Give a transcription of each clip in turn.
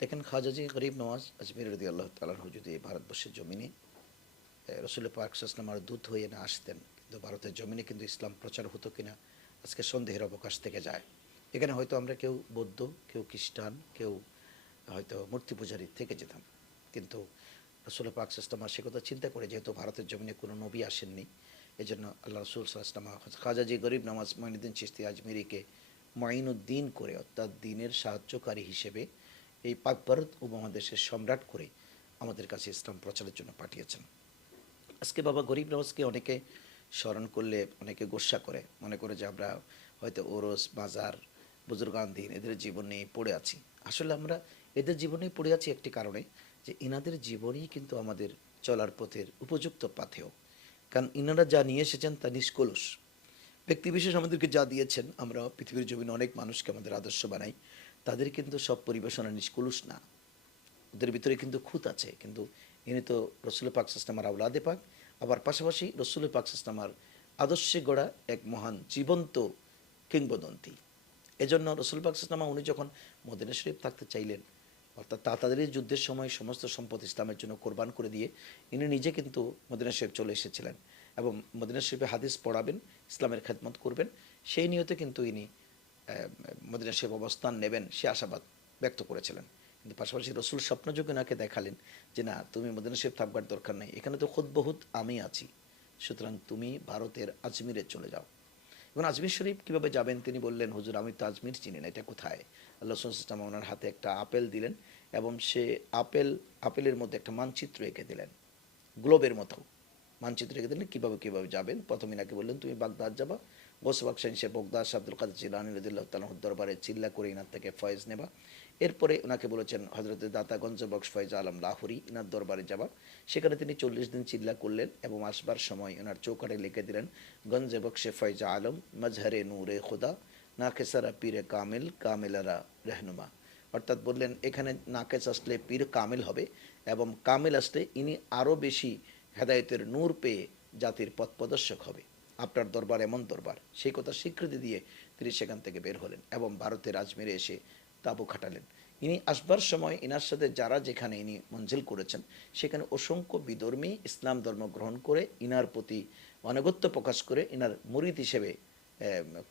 দেখেন খাজাজি গরিব নওয়াজ আজমির রদি আল্লাহ তালাহু যদি ভারতবর্ষের জমিনে রসুল পাক সাসলামার দূত হয়ে না আসতেন, কিন্তু ভারতের জমিনে কিন্তু ইসলাম প্রচার হতো কিনা, আজকে সন্দেহের অবকাশ থেকে যায়। এখানে হয়তো আমরা কেউ বৌদ্ধ, কেউ খ্রিস্টান, কেউ হয়তো মূর্তি পূজারী থেকে যেতাম, কিন্তু রসুল পাক সাসলামা সে কথা চিন্তা করে যেহেতু ভারতের জমিনে কোনো নবী আসেননি এই জন্য আল্লাহ রসুল সাল্লামা খাজাজি গরিব নওয়াজ মঈনুদ্দিন চিস্তি আজমিরিকে মঈনুদ্দিন করে, অর্থাৎ দিনের সাহায্যকারী হিসেবে এই পাক ভারত উপমহাদেশের সম্রাট করে আমাদের কাছে ইসলাম প্রচারের জন্য পাঠিয়েছেন। আজকে বাবা গরিব নওয়াজকে অনেকে স্মরণ করলে, অনেকে গোসা করে, মনে করে যে আমরা হয়তো ওরস, বাজার বুজুর্গান দিন এদের জীবন নিয়ে পড়ে আছি। আসলে আমরা এদের জীবনেই পড়ে আছি একটি কারণে যে ইনাদের জীবনই কিন্তু আমাদের চলার পথের উপযুক্ত পাথেও কারণ ইনারা যা নিয়ে এসেছেন তা নিষ্কলুষ। ব্যক্তিবিশেষ আমাদেরকে যা দিয়েছেন, আমরা পৃথিবীর জমিনে অনেক মানুষকে আমাদের আদর্শ বানাই। তাদের কিন্তু সব পরিবেশনা নিষ্কলুষ না। ওদের ভিতরে কিন্তু খুঁত আছে, কিন্তু ইনি তো রসুল পাক সাস্তামার আউলাদে পাক। আবার পাশাপাশি রসুল পাক সাস্তামার আদর্শে গড়া এক মহান জীবন্ত কিংবদন্তি। এজন্য রসুল পাক সাস্তামা উনি যখন মদিনা শরীফ থাকতে চাইলেন, অর্থাৎ তা তাতাদের যুদ্ধের সময় সমস্ত সম্পদ ইসলামের জন্য কোরবান করে দিয়ে ইনি নিজে কিন্তু মদিনা শরীফ চলে এসেছিলেন এবং মদিনা শরীফে হাদিস পড়াবেন, ইসলামের খেদমত করবেন, সেই নিয়তে কিন্তু ইনি মদিনা শরীফ অবস্থান নেবেন, সে আশাবাদ ব্যক্ত করেছিলেন। কিন্তু পাশাপাশি রসুল স্বপ্নযোগে ওনাকে দেখালেন যে, না, তুমি মদিনা শরীফ থাকবার দরকার নেই। এখানে তো খুদ বহুত আমি আছি। সুতরাং তুমি ভারতের আজমিরে চলে যাও। এবং আজমির শরীফ কীভাবে যাবেন তিনি বললেন, হুজুর, আমি তো আজমির চিনি না, এটা কোথায়? আল্লাহ ইসলাম ওনার হাতে একটা আপেল দিলেন এবং সে আপেল, আপেলের মধ্যে একটা মানচিত্র এঁকে দিলেন। গ্লোবের মতো মানচিত্র এঁকে দিলেন। কীভাবে কীভাবে যাবেন? প্রথমে নাকি বললেন, তুমি বাগদাদ যাবা গোসবাক সেন সে বগদাদ আব্দুল কাদের জিলানি রদুল্লাহ দরবারে চিল্লা করে ইনার থেকে ফয়েজ নেবা। এরপরে ওনাকে বলেছেন হজরত দাতাগঞ্জ বক্স ফয়েজ আলম লাহুরি, ইনার দরবারে যাবা। সেখানে তিনি চল্লিশ দিন চিল্লা করলেন এবং আসবার সময় ওনার চৌকাটে লিখে দিলেন গঞ্জে বক্সে ফয়েজ আলম, মজহরে নূরে খুদা নাকেসারা পীরে কামিল, কামিলারা রেহনুমা। অর্থাৎ বললেন, এখানে নাকেস আসলে পীর কামিল হবে এবং কামিল আসলে ইনি আরও বেশি হেদায়তের নূর পেয়ে জাতির পথ প্রদর্শক হবে। আপনার দরবার, এমন দরবার। সেই কথা স্বীকৃতি দিয়ে তিনি সেখান থেকে বের হলেন এবং ভারতের আজমিরে এসে তাবু খাটালেন। ইনি আসবার সময় ইনার সাথে যারা যেখানে ইনি মঞ্জিল করেছেন, সেখানে অসংখ্য বিধর্মী ইসলাম ধর্ম গ্রহণ করে ইনার প্রতি অনগত্য প্রকাশ করে ইনার মুরিদ হিসেবে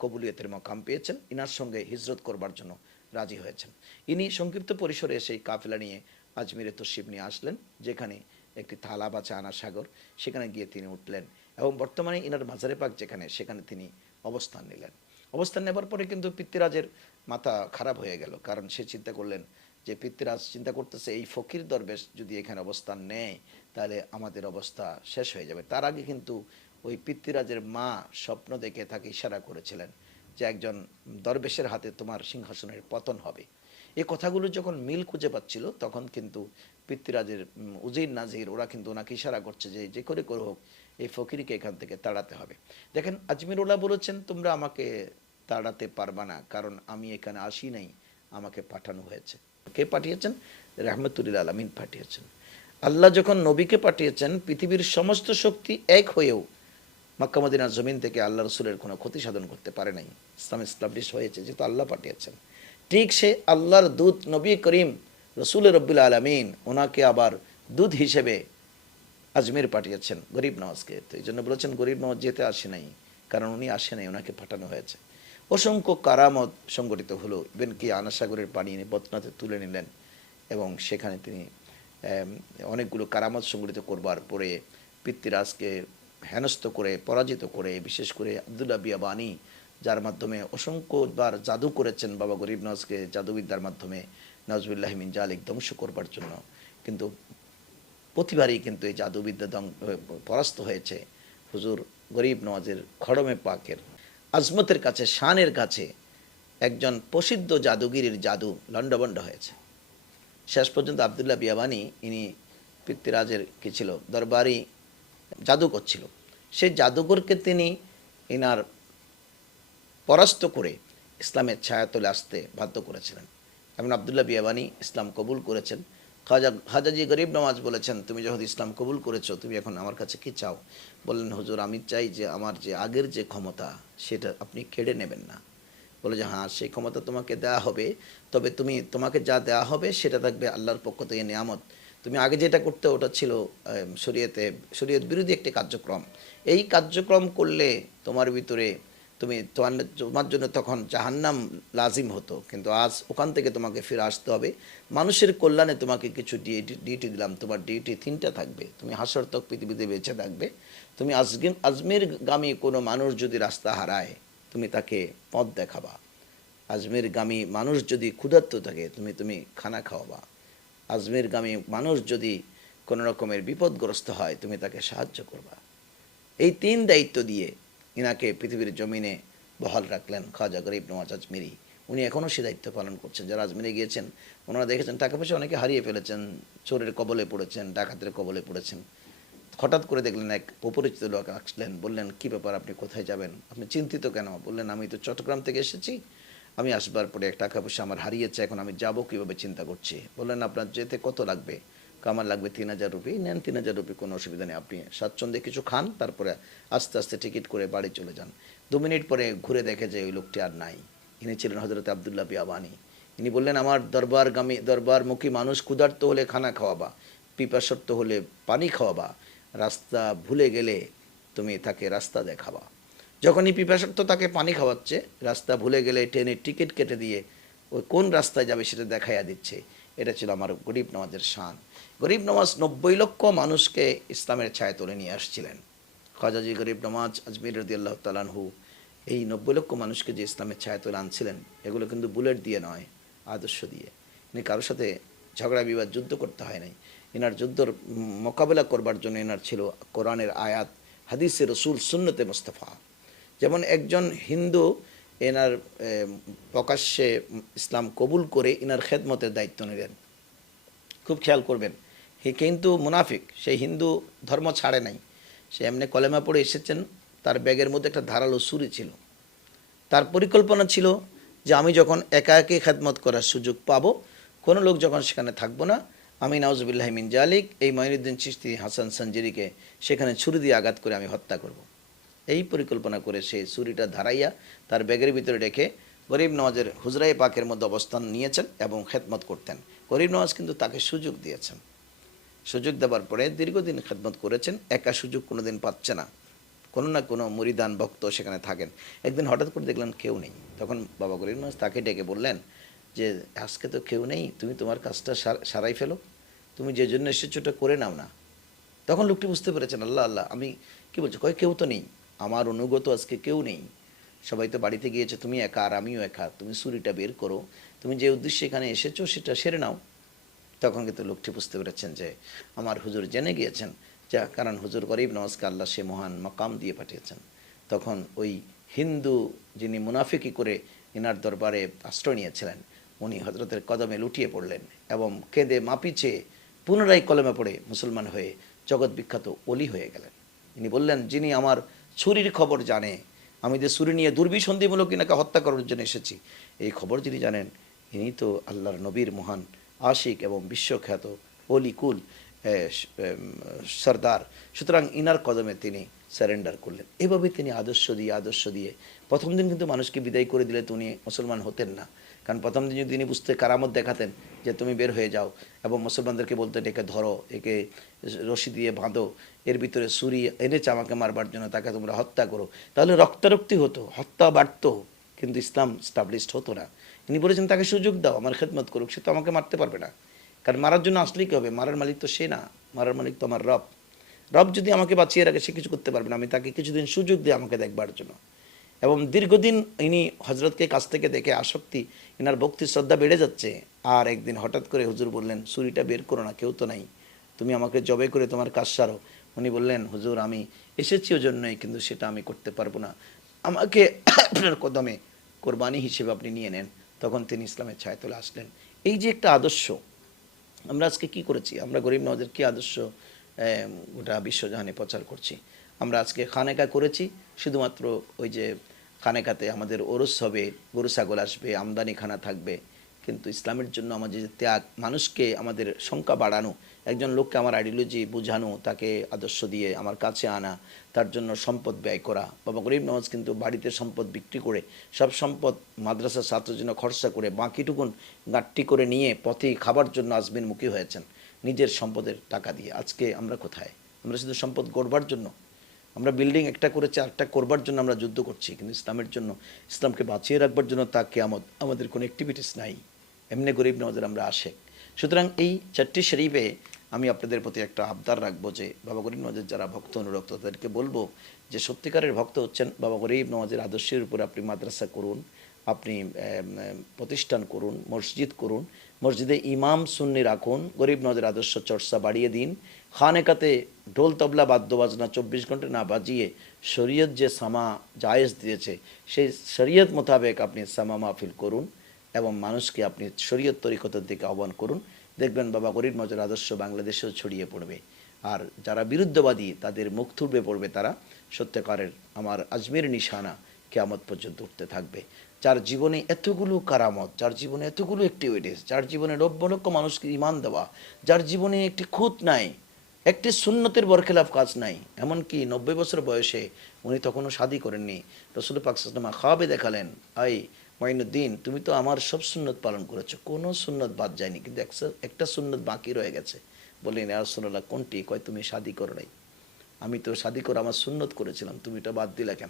কবুলিয়তের মকাম পেয়েছেন। ইনার সঙ্গে হিজরত করবার জন্য রাজি হয়েছেন। ইনি সংক্ষিপ্ত পরিসরে সেই কাফেলা নিয়ে আজমিরে তসিব নিয়ে আসলেন, যেখানে একটি থালা বা চানা সাগর, সেখানে গিয়ে তিনি উঠলেন এবং বর্তমানে ইনার মাজারে পাক যেখানে, সেখানে তিনি অবস্থান নিলেন। অবস্থান নেবার পরে কিন্তু পিতৃরাজের মাথা খারাপ হয়ে গেল, কারণ সে চিন্তা করলেন যে পিতৃরাজ চিন্তা করতেছে, এই ফকির দরবেশ যদি এখানে অবস্থান নেয়, তাহলে আমাদের অবস্থা শেষ হয়ে যাবে। তার আগে কিন্তু ওই পিতৃরাজের মা স্বপ্ন দেখে তাকে ইশারা করেছিলেন যে একজন দরবেশের হাতে তোমার সিংহাসনের পতন হবে। এই কথাগুলো যখন মিল খুঁজে পাচ্ছিল, তখন কিন্তু পিতৃরাজের উজির নাজির, ওরা কিন্তু ওনাকে ইশারা করছে যে যে করে করে হোক, এই ফকিরকে এখান থেকে তাড়াতে হবে। দেখেন আজমির ওলা বলেছেন, তোমরা আমাকে তাড়াতে পারবা না, কারণ আমি এখানে আসি নাই, আমাকে পাঠানো হয়েছে। কে পাঠিয়েছেন? রহমতুল্লাহ আলমিন পাঠিয়েছেন। আল্লাহ যখন নবীকে পাঠিয়েছেন, পৃথিবীর সমস্ত শক্তি এক হয়েও মাক্কামদিনার জমিন থেকে আল্লাহ রসুলের কোনো ক্ষতি সাধন করতে পারে নাই। ইসলাম ইসলামলিশ হয়েছে, যেহেতু আল্লাহ পাঠিয়েছেন। ঠিক সে আল্লাহর দুধ নবী করিম রসুল রব্বুল আলমিন, ওনাকে আবার দুধ হিসেবে আজমির পাঠিয়েছেন গরিব নওয়াজকে তো এই জন্য বলেছেন, গরিব নওয়াজ যেতে আসে নাই, কারণ উনি আসে নাই, ওনাকে পাঠানো হয়েছে। অসংখ্য কারামত সংগঠিত হলো। ইভেন কি আনাসাগরের পানি এনে বদনাতে তুলে নিলেন এবং সেখানে তিনি অনেকগুলো কারামত সংগঠিত করবার পরে পিতৃরাজকে হেনস্থ করে, পরাজিত করে, বিশেষ করে আবদুল্লাহ বিয়াবানি যার মাধ্যমে অসংখ্যবার জাদু করেছেন বাবা গরিব নওয়াজকে জাদুবিদ্যার মাধ্যমে নজবুল্লাহ জালিক, ধ্বংস করবার জন্য। কিন্তু প্রতিবারই কিন্তু এই জাদুবিদ্যা পরাস্ত হয়েছে হুজুর গরিব নওয়াজের খড়মে পাকের। আজমতের কাছে, শানের কাছে একজন প্রসিদ্ধ জাদুগিরির জাদু লণ্ডভণ্ড হয়েছে। শেষ পর্যন্ত আবদুল্লাহ বিয়াবানি, ইনি পৃথ্বীরাজের কি ছিল, দরবারি জাদুকর ছিল। সেই জাদুকরকে তিনি ইনার পরাস্ত করে ইসলামের ছায়া ছায়াতলে আসতে বাধ্য করেছিলেন। এমন আবদুল্লাহ বিয়াবানি ইসলাম কবুল করেছেন। খাজা হাজাজি গরিব নওয়াজ বলেছেন, তুমি যখন ইসলাম কবুল করেছ, তুমি এখন আমার কাছে কি চাও? বললেন, হুজুর, আমি চাই যে আমার যে আগের যে ক্ষমতা, সেটা আপনি কেড়ে নেবেন না। বলে যে হ্যাঁ সেই ক্ষমতা তোমাকে দেওয়া হবে, তবে তুমি, তোমাকে যা দেওয়া হবে, সেটা থাকবে আল্লাহর পক্ষ থেকে নিয়ামত। তুমি আগে যেটা করতে, ওটা ছিল শরীয়তে, শরীয়ত বিরোধী একটি কার্যক্রম। এই কার্যক্রম করলে তোমার ভিতরে তুমি তোমার তোমার জন্য তখন জাহান্নাম লাজিম হতো, কিন্তু আজ ওখান থেকে তোমাকে ফিরে আসতে হবে। মানুষের কল্যাণে তোমাকে কিছু ডিউটি ডিউটি দিলাম, তোমার ডিউটি তিনটা থাকবে। তুমি হাসর তক পৃথিবীতে বেঁচে থাকবে। তুমি আজকে আজমের গামী কোনো মানুষ যদি রাস্তা হারায়, তুমি তাকে পথ দেখাবা। আজমের গামী মানুষ যদি ক্ষুধার্ত থাকে, তুমি তুমি খানা খাওয়াবা। আজমের গামী মানুষ যদি কোনো রকমের বিপদগ্রস্ত হয়, তুমি তাকে সাহায্য করবা। এই তিন দায়িত্ব দিয়ে ইনাকে পৃথিবীর জমিনে বহাল রাখলেন খাজা গরিব নওয়াজ আজমিরি। উনি এখনও সে দায়িত্ব পালন করছেন। যারা আজমেরে গিয়েছেন, ওনারা দেখেছেন টাকা পয়সা অনেকে হারিয়ে ফেলেছেন, চোরের কবলে পড়েছেন, ডাকাতের কবলে পড়েছেন। হঠাৎ করে দেখলেন এক অপরিচিত লোক আসলেন, বললেন, কি ব্যাপার, আপনি কোথায় যাবেন? আপনি চিন্তিত কেন? বললেন, আমি তো চট্টগ্রাম থেকে এসেছি। আমি আসবার পরে টাকা পয়সা আমার হারিয়েছে, এখন আমি যাব কীভাবে চিন্তা করছি? বললেন, আপনার যেতে কত লাগবে? আমার লাগবে তিন হাজার রুপি, নেন তিন হাজার রুপি, কোনো অসুবিধা নেই। আপনি স্বাচ্ছন্দ্যে কিছু খান, তারপরে আস্তে আস্তে টিকিট করে বাড়ি চলে যান। দু মিনিট পরে ঘুরে দেখে যে ওই লোকটি আর নাই। ইনি ছিলেন হজরত আবদুল্লাহ বিয়াবানি ইনি বললেন, আমার দরবারগামী, দরবারমুখী মানুষ ক্ষুধার্ত হলে খানা খাওয়াবা পিপাসত্ব হলে পানি খাওয়াবা। রাস্তা ভুলে গেলে তুমি তাকে রাস্তা দেখাবা। যখনই পিপাসার্থ তাকে পানি খাওয়াচ্ছে, রাস্তা ভুলে গেলে ট্রেনের টিকিট কেটে দিয়ে ওই কোন রাস্তায় যাবে সেটা দেখাইয়া দিচ্ছে। এটা ছিল আমার গরিব নওয়াজের শান। গরিব নওয়াজ নব্বই লক্ষ মানুষকে ইসলামের ছায়া তুলে নিয়ে আসছিলেন। খাজাজি গরিব নওয়াজ আজমির রদি আল্লাহ তালানহু এই নব্বই লক্ষ মানুষকে যে ইসলামের ছায়া তুলে আনছিলেন, এগুলো কিন্তু বুলেট দিয়ে নয়, আদর্শ দিয়ে। ইনি কারোর সাথে ঝগড়া, বিবাদ, যুদ্ধ করতে হয় নাই। এনার যুদ্ধর মোকাবেলা করবার জন্য এনার ছিল কোরআনের আয়াত, হাদিসে রসুল সুন্নতে মুস্তফা। যেমন একজন হিন্দু এনার প্রকাশ্যে ইসলাম কবুল করে এনার খেদমতের দায়িত্ব নিলেন। খুব খেয়াল করবেন। হে, কিন্তু মুনাফিক, সে হিন্দু ধর্ম ছাড়ে নাই। সে এমনি কলেমা পড়ে এসেছেন, তার ব্যাগের মধ্যে একটা ধারালো ছুরি ছিল। তার পরিকল্পনা ছিল যে আমি যখন একা একে খেদমত করার সুযোগ পাবো, কোনো লোক যখন সেখানে থাকব না, আমি নাউজবিল্লাহ জালিক, এই মঈনুদ্দিন চিস্তি হাসান সঞ্জিরিকে সেখানে ছুরি দিয়ে আঘাত করে আমি হত্যা করব। এই পরিকল্পনা করে সে ছুরিটা ধারাইয়া তার ব্যাগের ভিতরে রেখে গরিব নওয়াজের হুজরাই পাকের মধ্যে অবস্থান নিয়েছেন এবং খেদমত করতেন। গরিব নওয়াজ কিন্তু তাকে সুযোগ দিয়েছেন। সুযোগ দেওয়ার পরে দীর্ঘদিন খেদমত করেছেন, একা সুযোগ কোনোদিন পাচ্ছে না। কোনো না কোনো মুরিদান ভক্ত সেখানে থাকেন। একদিন হঠাৎ করে দেখলেন কেউ নেই। তখন বাবা গরিব নওয়াজ তাকে ডেকে বললেন যে, আজকে তো কেউ নেই, তুমি তোমার কাজটা সার- সারাই ফেলো। তুমি যে জন্য এসেছ ওটা করে নাও না। তখন লোকটি বুঝতে পেরেছেন, আল্লাহ আল্লাহ, আমি কি বলছি? কয়, কেউ তো নেই। আমার অনুগত আজকে কেউ নেই। সবাই তো বাড়িতে গিয়েছে, তুমি একা আর আমিও একা। তুমি ছুরিটা বের করো। তুমি যে উদ্দেশ্যে এখানে এসেছ সেটা সেরে নাও। তখন কিন্তু লোকটি বুঝতে পেরেছেন যে আমার হুজুর জেনে গিয়েছেন। যা কারণ হুজুর গরিব নওয়াজকে আল্লাহ সে মহান মকাম দিয়ে পাঠিয়েছেন। তখন ওই হিন্দু যিনি মুনাফিকি করে ইনার দরবারে আশ্রয় নিয়েছিলেন, উনি হজরতের কদমে লুটিয়ে পড়লেন এবং কেঁদে মাপি চেয়ে পুনরায় কলমে পড়ে মুসলমান হয়ে জগৎ বিখ্যাত অলি হয়ে গেলেন। তিনি বললেন, যিনি আমার ছুরির খবর জানে। আমি যে ছুরি নিয়ে দুর্বিসন্ধিমূলক ইনাকে হত্যা করার জন্য এসেছি, এই খবর যিনি জানেন, ইনি তো আল্লাহর নবীর মহান আশিক এবং বিশ্বখ্যাত অলিকুল সর্দার। সুতরাং ইনার কদমে তিনি স্যারেন্ডার করলেন। এভাবে তিনি আদর্শ দিয়ে আদর্শ দিয়ে প্রথম দিন কিন্তু মানুষকে বিদায় করে দিলে তো উনি মুসলমান হতেন না। কারণ প্রথম দিন যদি তিনি বুঝতে কারামত দেখাতেন যে তুমি বের হয়ে যাও এবং মুসলমানদেরকে বলতেন, একে ধরো, একে রশি দিয়ে বাঁধো, এর ভিতরে ছুরি এনেছে আমাকে মারবার জন্য, তাকে তোমরা হত্যা করো। তাহলে রক্তারক্তি হতো, হত্যা বাড়তো, কিন্তু ইসলাম স্টাবলিশড হতো না। তিনি বলেছেন, তাকে সুযোগ দাও, আমার খেদমত করুক, সে তো আমাকে মারতে পারবে না। কারণ মারার জন্য আসলেই কী হবে? মারার মালিক তো সে না, মারার মালিক তো আমার রব। রব যদি আমাকে বাঁচিয়ে রাখে, সে কিছু করতে পারবে না। আমি তাকে কিছুদিন সুযোগ দিই আমাকে দেখবার জন্য। এবং দীর্ঘদিন ইনি হজরতকে কাছ থেকে দেখে আসক্তি এনার ভক্তি শ্রদ্ধা বেড়ে যাচ্ছে। আর একদিন হঠাৎ করে হুজুর বললেন, ছুরিটা বের করো না, কেউ তো নাই। তুমি আমাকে জবে করে তোমার কাজ সারো। উনি বললেন, হুজুর, আমি এসেছি ওই জন্যই কিন্তু সেটা আমি করতে পারব না। আমাকে আপনার কদমে কোরবানি হিসেবে আপনি নিয়ে নেন। তখন তিনি ইসলামের ছায়াতলে আসলেন। এই যে একটা আদর্শ, আমরা আজকে কি করেছি? আমরা গরিব নওয়াজের কি আদর্শ? গোটা বিশ্বজাহানে প্রচার করছি। আমরা আজকে খানেকা করেছি। শুধুমাত্র ওই যে খানেকাতে আমাদের ওরস হবে, গরু ছাগল আসবে আমদানি খানা থাকবে। কিন্তু ইসলামের জন্য আমাদের যে ত্যাগ, মানুষকে আমাদের সংখ্যা বাড়ানো, একজন লোককে আমার আইডিওলজি বোঝানো, তাকে আদর্শ দিয়ে আমার কাছে আনা, তার জন্য সম্পদ ব্যয় করা। বাবা গরিব নওয়াজ কিন্তু বাড়িতে সম্পদ বিক্রি করে, সব সম্পদ মাদ্রাসার ছাত্রের জন্য খরচা করে, বাকিটুকুন গাঁটটি করে নিয়ে পথে খাবার জন্য আজমিনমুখী হয়েছেন। নিজের সম্পদের টাকা দিয়ে। আজকে আমরা কোথায়? আমরা শুধু সম্পদ গড়বার জন্য আমরা বিল্ডিং একটা করে চারটা করবার জন্য আমরা যুদ্ধ করছি, কিন্তু ইসলামের জন্য, ইসলামকে বাঁচিয়ে রাখবার জন্য তা কেয়ামত আমাদের কোনো অ্যাক্টিভিটিস নাই। এমনি গরিব নওয়াজের আমরা আসে সুতরাং এই চারটি শরীফে আমি আপনাদের প্রতি একটা আবদার রাখব যে, বাবা গরিব নওয়াজের যারা ভক্ত, অনুরক্ত, তাদেরকে বলব যে, সত্যিকারের ভক্ত হচ্ছেন, বাবা গরিব নওয়াজের আদর্শের উপর আপনি মাদ্রাসা করুন, আপনি প্রতিষ্ঠান করুন, মসজিদ করুন, মসজিদে ইমাম সুন্নি রাখুন, গরিব নওয়াজের আদর্শ চর্চা বাড়িয়ে দিন, খানেকাতে ঢোল তবলা বাদ্য বাজনা চব্বিশ ঘণ্টা না বাজিয়ে শরীয়ত যে সামা জায়েজ দিয়েছে, সেই শরীয়ত মোতাবেক আপনি সামা মাহফিল করুন এবং মানুষকে আপনি শরীয়ত তরিকতের দিকে আহ্বান করুন। দেখবেন বাবা গরিব নজর আদর্শ বাংলাদেশেও ছড়িয়ে পড়বে। আর যারা বিরুদ্ধবাদী, তাদের মুখ থুবড়ে পড়বে তারা। সত্যকারের আমার আজমির নিশানা কেয়ামত পর্যন্ত উঠতে থাকবে। যার জীবনে এতগুলো কারামত, যার জীবনে এতগুলো অ্যাক্টিভিটিস যার জীবনে লক্ষ লক্ষ মানুষকে ইমান দেওয়া, যার জীবনে একটি খুঁত নাই একটি সুন্নতের বরখেলাফ কাজ নাই। এমনকি নব্বই বছর বয়সে উনি তখনও শাদি করেননি। রসুল পাকসামা খাওয়াবে দেখালেন, আই মাইনুদ্দিন তুমি তো আমার সব সুন্নত পালন করেছ। কোনো সুন্নত বাদ যায়নি, কিন্তু একটা- একটা সুন্নত বাকি রয়ে গেছে। বললেন রসুল্লাহ কোনটি? কয়, তুমি শাদি করো নাই। আমি তো শাদি করে আমার সুন্নত করেছিলাম, তুমি এটা বাদ দিলা কেন?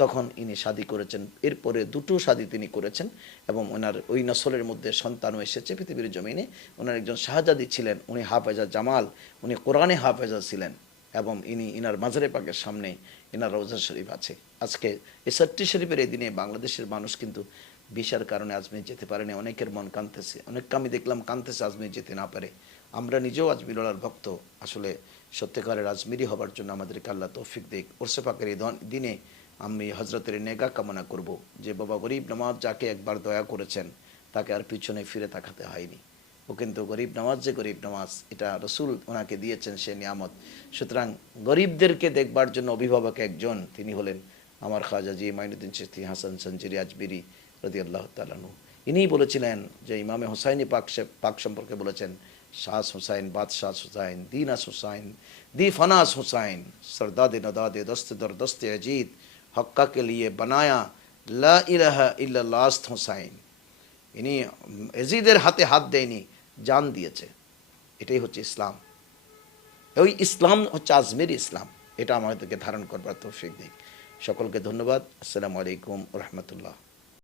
তখন ইনি শাদি করেছেন। এরপরে দুটো শাদি তিনি করেছেন এবং ওনার ওই নসলের মধ্যে সন্তানও এসেছে পৃথিবীর জমিনে। ওনার একজন শাহজাদি ছিলেন, উনি হাফেজা জামাল, উনি কোরআনে হাফেজা ছিলেন এবং ইনি ইনার মাজারে পাকের সামনে ইনার রোজা শরীফ আছে। আজকে এই সট্টি শরীফের এই দিনে বাংলাদেশের মানুষ কিন্তু বিষার কারণে আজমির যেতে পারেনি, অনেকের মন কাঁদতেছে। অনেককে আমি দেখলাম কাঁদতেছে আজমির যেতে না পারে। আমরা নিজেও আজমিরলার ভক্ত। আসলে সত্যিকারের আজমিরি হবার জন্য আমাদেরকে আল্লাহ তৌফিক দিক। ওরসে পাকের এই দিনে আমি হজরতের নেগা কামনা করব যে বাবা গরিব নামাজ যাকে একবার দয়া করেছেন, তাকে আর পিছনে ফিরে তাকাতে হয়নি। ও কিন্তু গরিব নামাজ যে গরিব নামাজ, এটা রসুল ওনাকে দিয়েছেন সে নিয়ামত। সুতরাং গরিবদেরকে দেখবার জন্য অভিভাবক একজন, তিনি হলেন আমার খাজাজি মাইনুদ্দিন চিস্তি হাসান সঞ্জিরি আজবিরি রদি আল্লাহ তালু ইনি বলেছিলেন যে ইমামে হুসাইনি পাক পাক সম্পর্কে বলেছেন, শাহ হুসাইন, বাদশাহ হুসাইন, দিনাস হুসাইন দি ফনাস হুসাইন, সরদাদে নদাদে দস্তে দর দস্তে অজিত हक्का के लिए बनाया লা ইলাহা ইল্লা লাস্ট হুসাইন ইনি এজিদের হাতে হাত দেয়নি জান দিয়েছে এটাই হচ্ছে ইসলাম ওই ইসলাম হচ্ছে আজমের ইসলাম এটা আমাদেরকে ধারণ করবার তৌফিক দিক সকলকে ধন্যবাদ আসসালামু আলাইকুম রহমতুল্লাহ